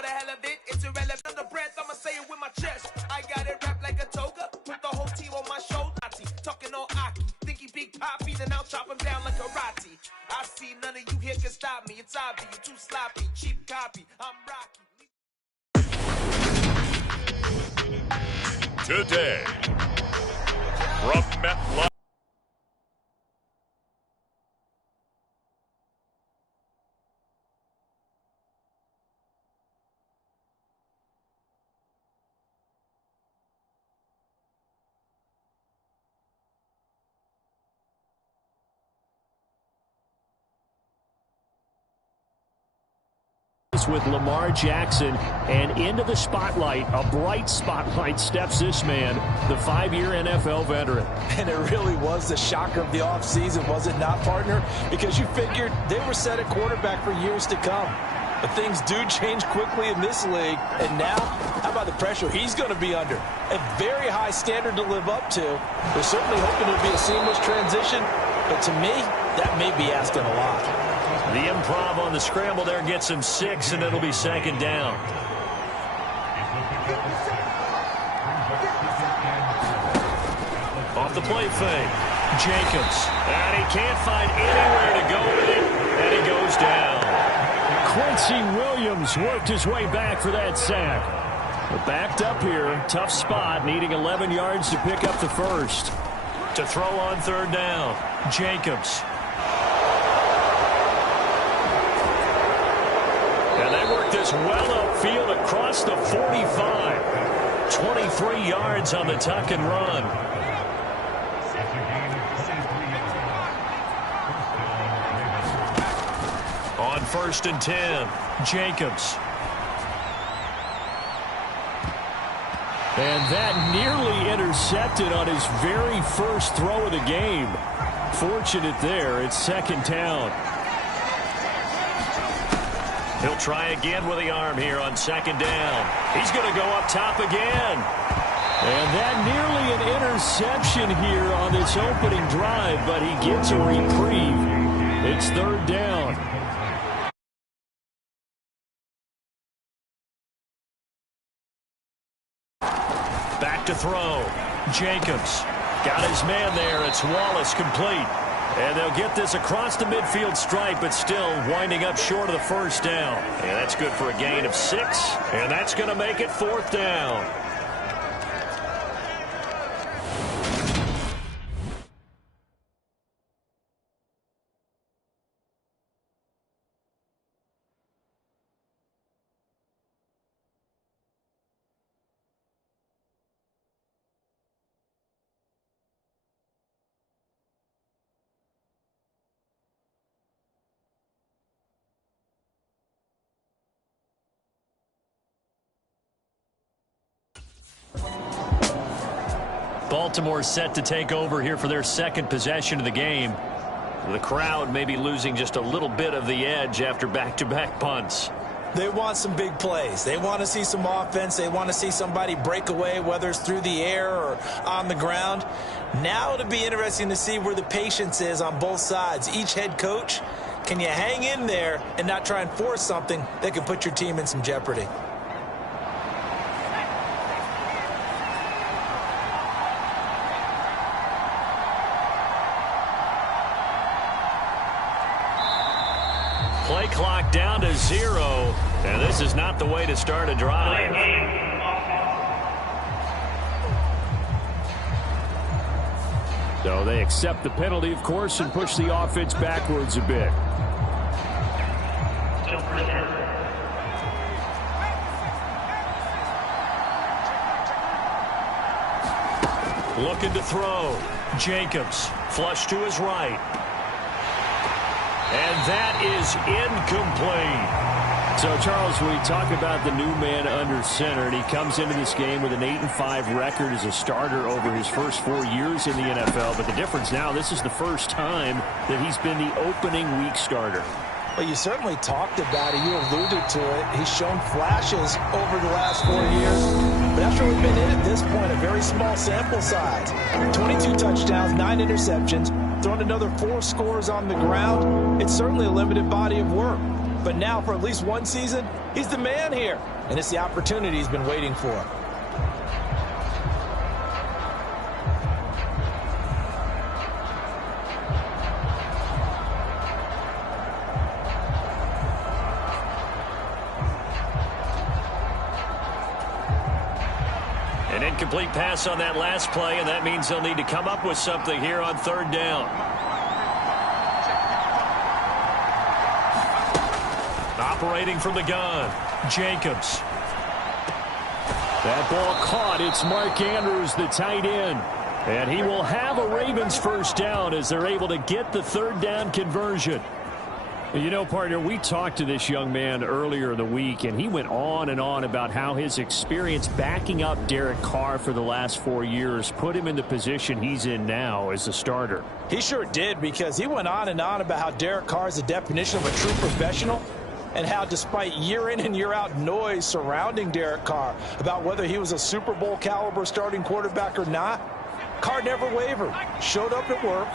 for the hell of it. It's irrelevant. Under breath, I'ma say it with my chest. I got it wrapped like a toga. Put the whole team on my shoulder. Talking all Aki. Think he big poppy, then I'll chop him down like karate. I see none of you here can stop me. It's obvious. You too sloppy. Cheap copy. I'm Rocky. Today, from MetLife. With Lamar Jackson, and into the spotlight, a bright spotlight, steps this man, the 5-year NFL veteran. And it really was the shocker of the offseason, was it not, partner? Because you figured they were set at quarterback for years to come. But things do change quickly in this league. And now, how about the pressure he's going to be under? A very high standard to live up to. They're certainly hoping it will be a seamless transition. But to me, that may be asking a lot. The improv on the scramble there gets him 6, and it'll be second down. Off the play fake, Jacobs. And he can't find anywhere to go with it, and he goes down. Quincy Williams worked his way back for that sack. But backed up here, tough spot, needing 11 yards to pick up the first. To throw on third down, Jacobs. And they work this well upfield across the 45. 23 yards on the tuck and run. On 1st and 10, Jacobs. And that nearly intercepted on his very first throw of the game. Fortunate there, it's second down. He'll try again with the arm here on second down. He's going to go up top again. And that nearly an interception here on this opening drive, but he gets a reprieve. It's third down. Back to throw. Jacobs got his man there. It's Wallace complete. And they'll get this across the midfield stripe, but still winding up short of the first down. And that's good for a gain of 6. And that's going to make it fourth down. Baltimore set to take over here for their second possession of the game. The crowd may be losing just a little bit of the edge after back-to-back punts. They want some big plays. They want to see some offense. They want to see somebody break away, whether it's through the air or on the ground. Now it'll be interesting to see where the patience is on both sides. Each head coach, can you hang in there and not try and force something that could put your team in some jeopardy? Play clock down to 0, and this is not the way to start a drive. So they accept the penalty, of course, and push the offense backwards a bit. Looking to throw. Jacobs, flush to his right. And that is incomplete. So, Charles, we talk about the new man under center, and he comes into this game with an 8-5 record as a starter over his first 4 years in the NFL. But the difference now, this is the first time that he's been the opening week starter. Well, you certainly talked about it. You alluded to it. He's shown flashes over the last 4 years. But after we've been in at this point, a very small sample size. 22 touchdowns, 9 interceptions, thrown another 4 scores on the ground. It's certainly a limited body of work. But now, for at least one season, he's the man here. And it's the opportunity he's been waiting for. An incomplete pass on that last play, and that means they'll need to come up with something here on third down. Operating from the gun, Jacobs. That ball caught. It's Mark Andrews, the tight end. And he will have a Ravens first down as they're able to get the third down conversion. You know, partner, we talked to this young man earlier in the week, and he went on and on about how his experience backing up Derek Carr for the last 4 years put him in the position he's in now as a starter. He sure did, because he went on and on about how Derek Carr is the definition of a true professional, and how despite year in and year out noise surrounding Derek Carr about whether he was a Super Bowl caliber starting quarterback or not, Carr never wavered, showed up at work,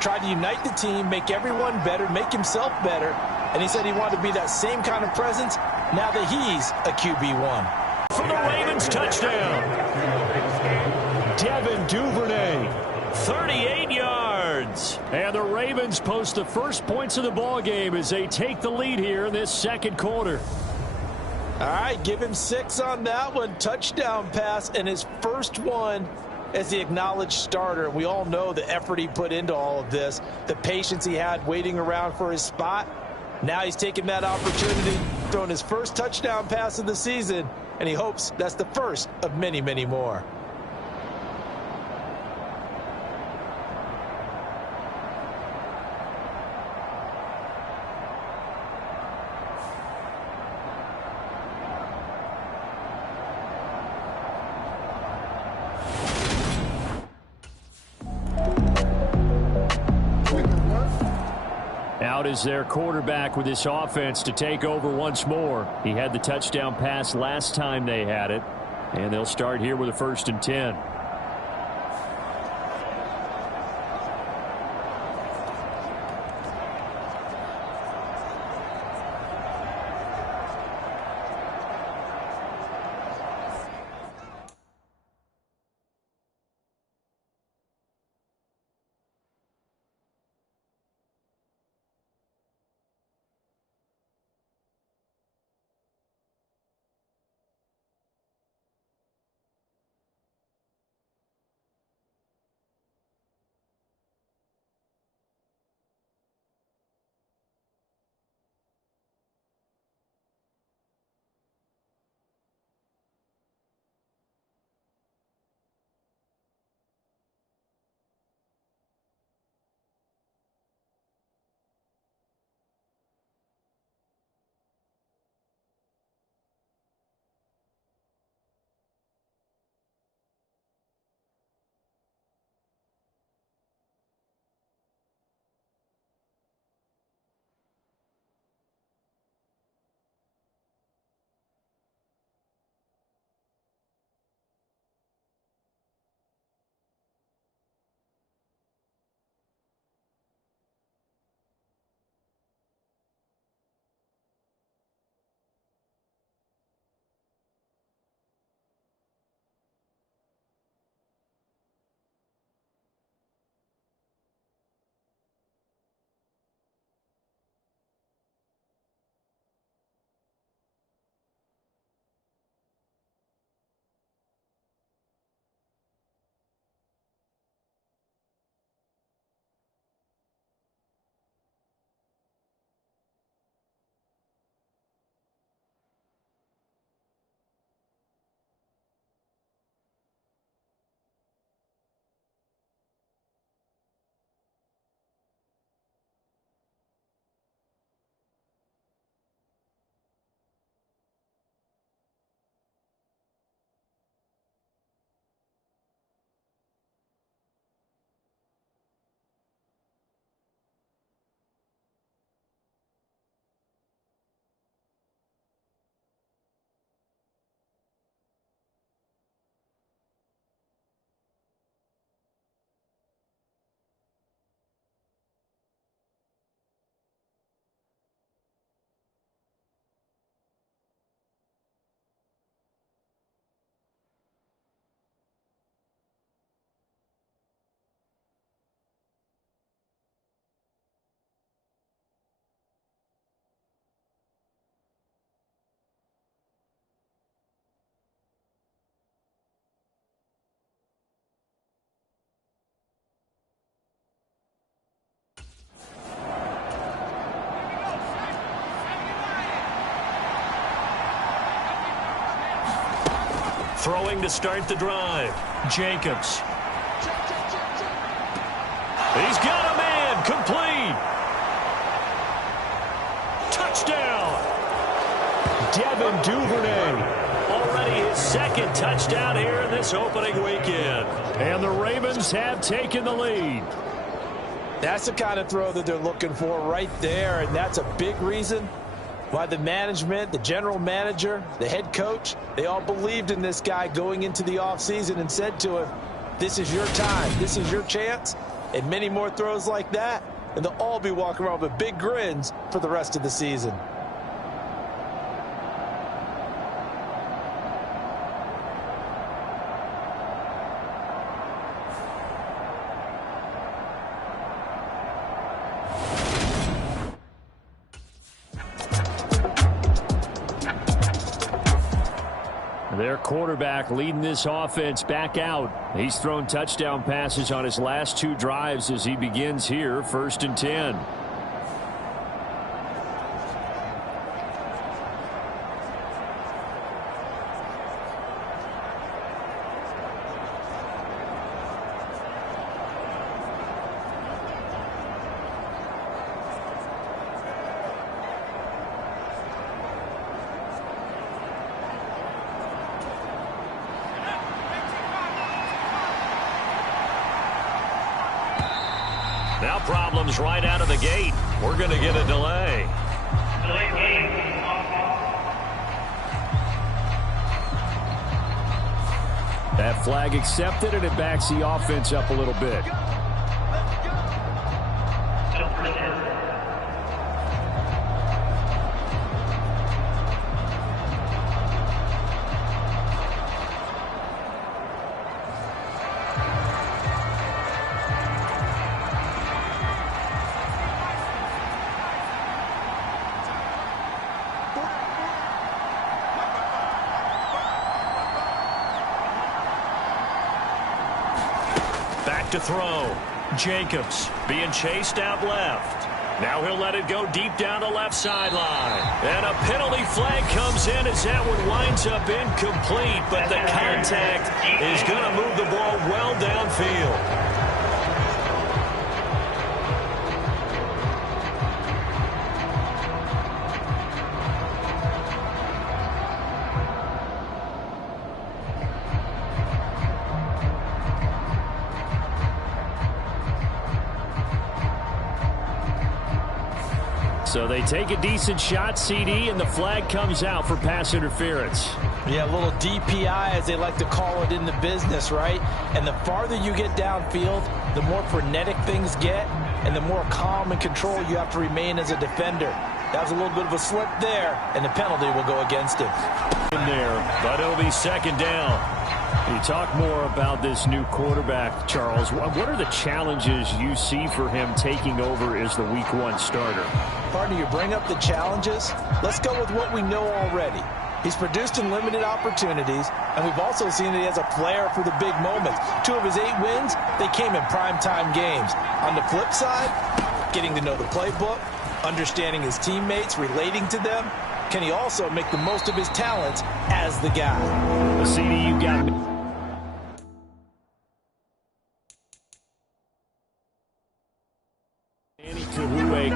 tried to unite the team, make everyone better, make himself better, and he said he wanted to be that same kind of presence now that he's a QB1. For the Ravens, touchdown. Devin Duvernay, 38 yards. And the Ravens post the first points of the ball game as they take the lead here in this second quarter. All right, give him 6 on that one. Touchdown pass, and his first one as the acknowledged starter. We all know the effort he put into all of this, the patience he had waiting around for his spot. Now he's taking that opportunity, throwing his first touchdown pass of the season, and he hopes that's the first of many, many more. Out is their quarterback with this offense to take over once more. He had the touchdown pass last time they had it, and they'll start here with a 1st and 10. Throwing to start the drive. Jacobs. He's got a man. Complete. Touchdown. Devin Duvernay. Already his second touchdown here in this opening weekend. And the Ravens have taken the lead. That's the kind of throw that they're looking for right there, and that's a big reason why the management, the general manager, the head coach, they all believed in this guy going into the offseason and said to him, this is your time, this is your chance, and many more throws like that, and they'll all be walking around with big grins for the rest of the season. Their quarterback leading this offense back out. He's thrown touchdown passes on his last 2 drives as he begins here, 1st and 10. Now problems right out of the gate. We're going to get a delay. That flag accepted, and it backs the offense up a little bit. To throw. Jacobs being chased out left. Now he'll let it go deep down the left sideline. And a penalty flag comes in as that one winds up incomplete, but the contact is going to move the ball well downfield. So they take a decent shot, CD, and the flag comes out for pass interference. Yeah, a little DPI, as they like to call it in the business, right? And the farther you get downfield, the more frenetic things get, and the more calm and control you have to remain as a defender. That was a little bit of a slip there, and the penalty will go against him. In there, but it'll be 2nd down. You talk more about this new quarterback, Charles. What are the challenges you see for him taking over as the Week 1 starter? Partner, you bring up the challenges. Let's go with what we know already. He's produced in limited opportunities, and we've also seen that he has a flair for the big moments. 2 of his 8 wins, they came in primetime games. On the flip side, getting to know the playbook, understanding his teammates, relating to them. Can he also make the most of his talents as the guy? The CD, you got me.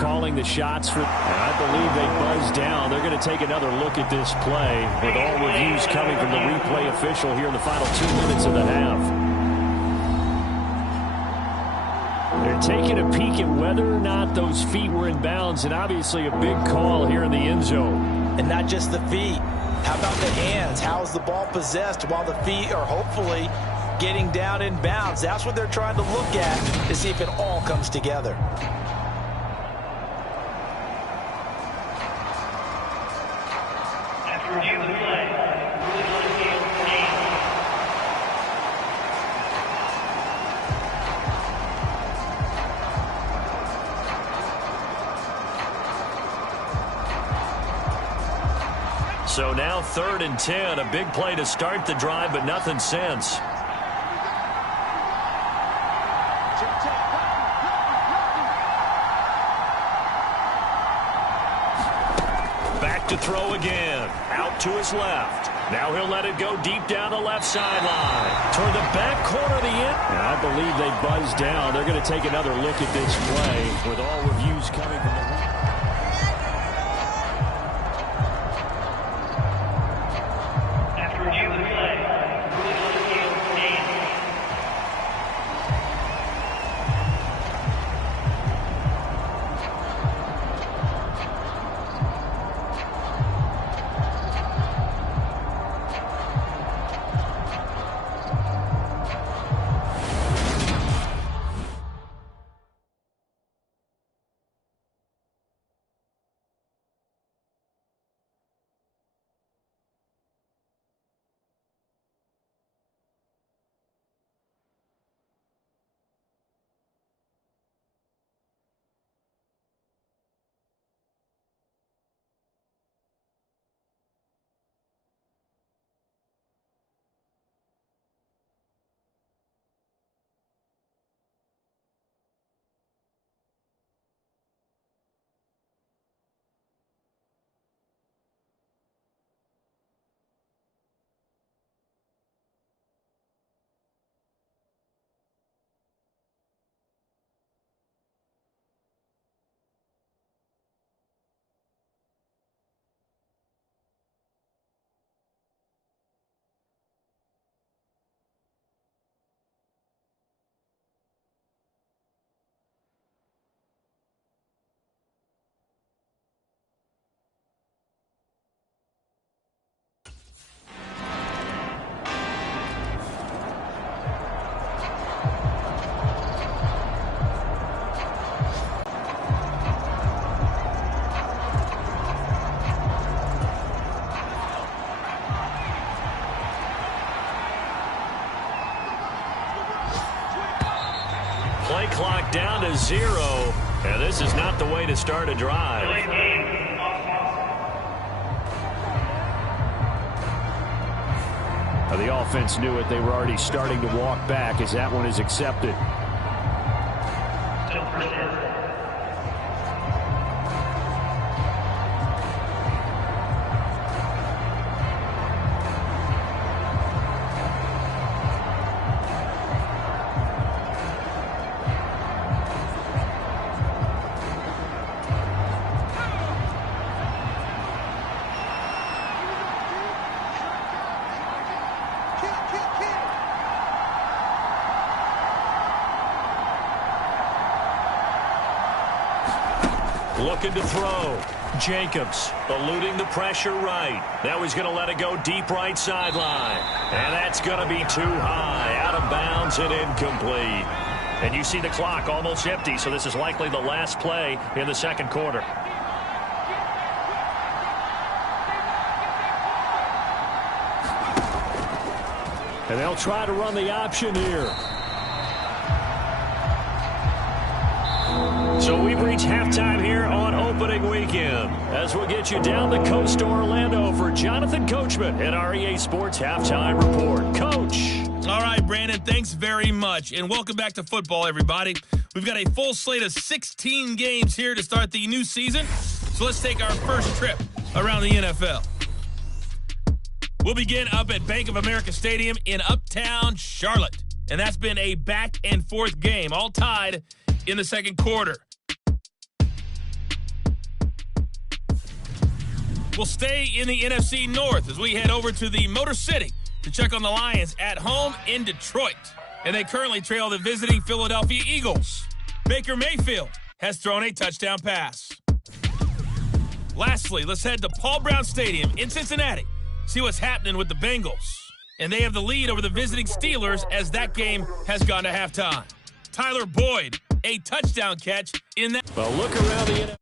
Calling the shots for, and I believe they buzzed down. They're going to take another look at this play with all reviews coming from the replay official here in the final 2 minutes of the half. They're taking a peek at whether or not those feet were in bounds, and obviously a big call here in the end zone. And not just the feet. How about the hands? How is the ball possessed while the feet are hopefully getting down in bounds? That's what they're trying to look at to see if it all comes together. So now 3rd and 10, a big play to start the drive, but nothing since. Back to to throw again. Out to his left. Now he'll let it go deep down the left sideline. Toward the back corner of the end. And I believe they buzzed down. They're going to take another look at this play with all reviews coming from the... Play clock down to 0, and this is not the way to start a drive. Now the offense knew it. They were already starting to walk back as that one is accepted. Looking to throw. Jacobs eluding the pressure right. Now he's going to let it go deep right sideline. And that's going to be too high. Out of bounds and incomplete. And you see the clock almost empty, so this is likely the last play in the second quarter. And they'll try to run the option here. So we've reached halftime here on opening weekend as we'll get you down the coast to Orlando for Jonathan Coachman at our EA Sports Halftime Report. Coach. All right, Brandon, thanks very much. And welcome back to football, everybody. We've got a full slate of 16 games here to start the new season. So let's take our first trip around the NFL. We'll begin up at Bank of America Stadium in Uptown Charlotte. And that's been a back-and-forth game, all tied in the second quarter. We'll stay in the NFC North as we head over to the Motor City to check on the Lions at home in Detroit. And they currently trail the visiting Philadelphia Eagles. Baker Mayfield has thrown a touchdown pass. Lastly, let's head to Paul Brown Stadium in Cincinnati. See what's happening with the Bengals. And they have the lead over the visiting Steelers as that game has gone to halftime. Tyler Boyd, a touchdown catch in that. Well, look around the